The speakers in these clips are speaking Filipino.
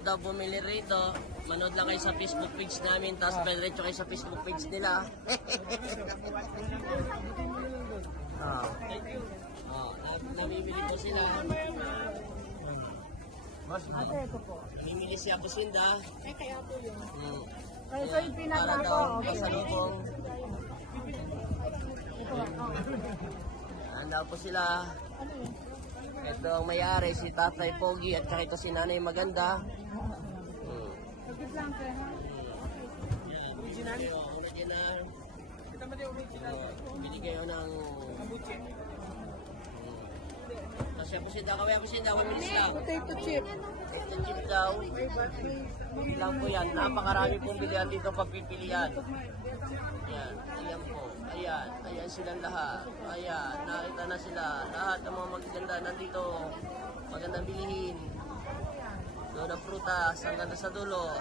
Daw bumili rito, manood lang kayo sa Facebook page namin, tapos diretso kayo sa Facebook page nila. Namimili po sila. Ate, ito po. Namimili siya po Sinda. Kaya po yun. Hmm. Kaya ito yung Para pinaka daw, ko. may salubong. Handa po sila. Ano yun? Ito ang may-ari, si Tatay Pogi, at saka ito si Nanay Maganda. Saglit lang, sir, ha? Original? Original. Bili kayo ng... Kasi po Sinda, kawaya po Sinda, 1 minutes lang. Potato chip. Ito chip daw. Lang po yan. Napakarami pong bilihan dito pagpipilian. Ayan. Ayan po. Ayan. Ayan silang lahat. Ayan. Nakita na sila. Lahat ng mga magaganda nandito. Magandang bilihin. Doon ang prutas. Hanggang sa dulo.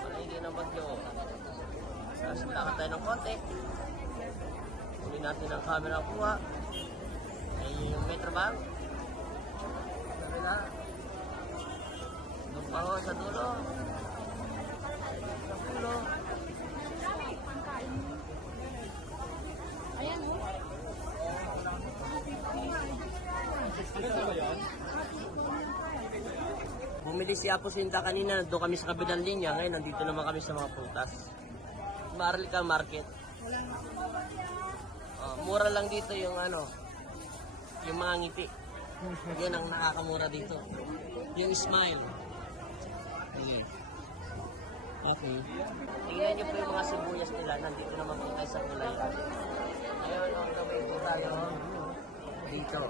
Palagi ng bagyo. Lakad tayo ng konti. Huli natin ang camera kuha. Ay yung Metrobank. Sabi na. Doon pa ho sa dulo. Sa dulo. Ayan, oh. Bumili si Apo Sinta kanina. Doon kami sa kabilang linya. Ngayon nandito naman kami sa mga prutas. Maharlika Market. Mura lang dito yung ano. Yung mga ngiti. Yun ang nakakamura dito. Yung smile. Okay. Okay. Tingnan nyo po yung mga sibuyas nila. Nandito naman po tayo sa gulay. Ngayon, ang gawin po tayo dito.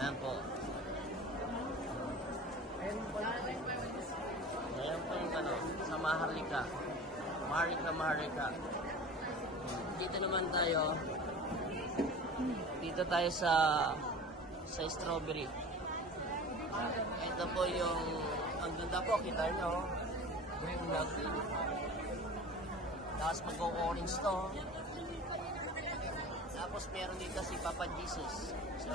Ayan po. Ayan po yung ano, sa Maharlika. Maharlika. Dito naman tayo. Dito tayo sa strawberry. Ito po yung ang ganda po, kita nyo. Green na green. Tapos mag-orange to. Tapos meron dito si Papa Jesus. So,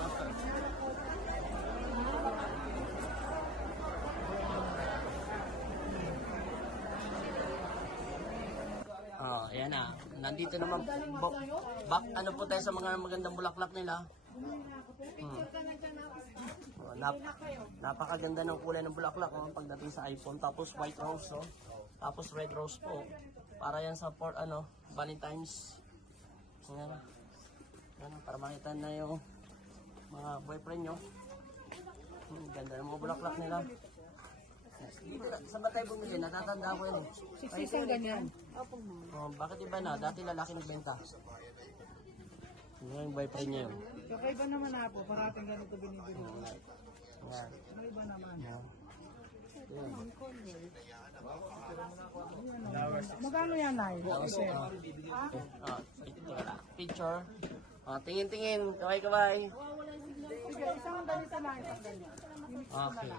ayan na. Nandito naman, ano po tayo sa mga magandang bulaklak nila. Napakaganda ng kulay ng bulaklak pagdating sa iPhone. Tapos white rose, tapos red rose po. Para yan sa Valentine's. Yan, para makita na yung mga boyfriend nyo. Ganda ng mga bulaklak nila. Saan ba tayo bumili? Natatanda ko yan eh. Siksisang ganyan. Bakit iba na? Dati lalaki nagbenta. Yung boyfriend niya yun. Kakaiba naman na po. Parating ganito binibili. Yan. Kakaiba naman. Magkano yan, Nay? Picture. Tingin-tingin. Kaway-kaway. Sige, isang dali sa Nay. Okay.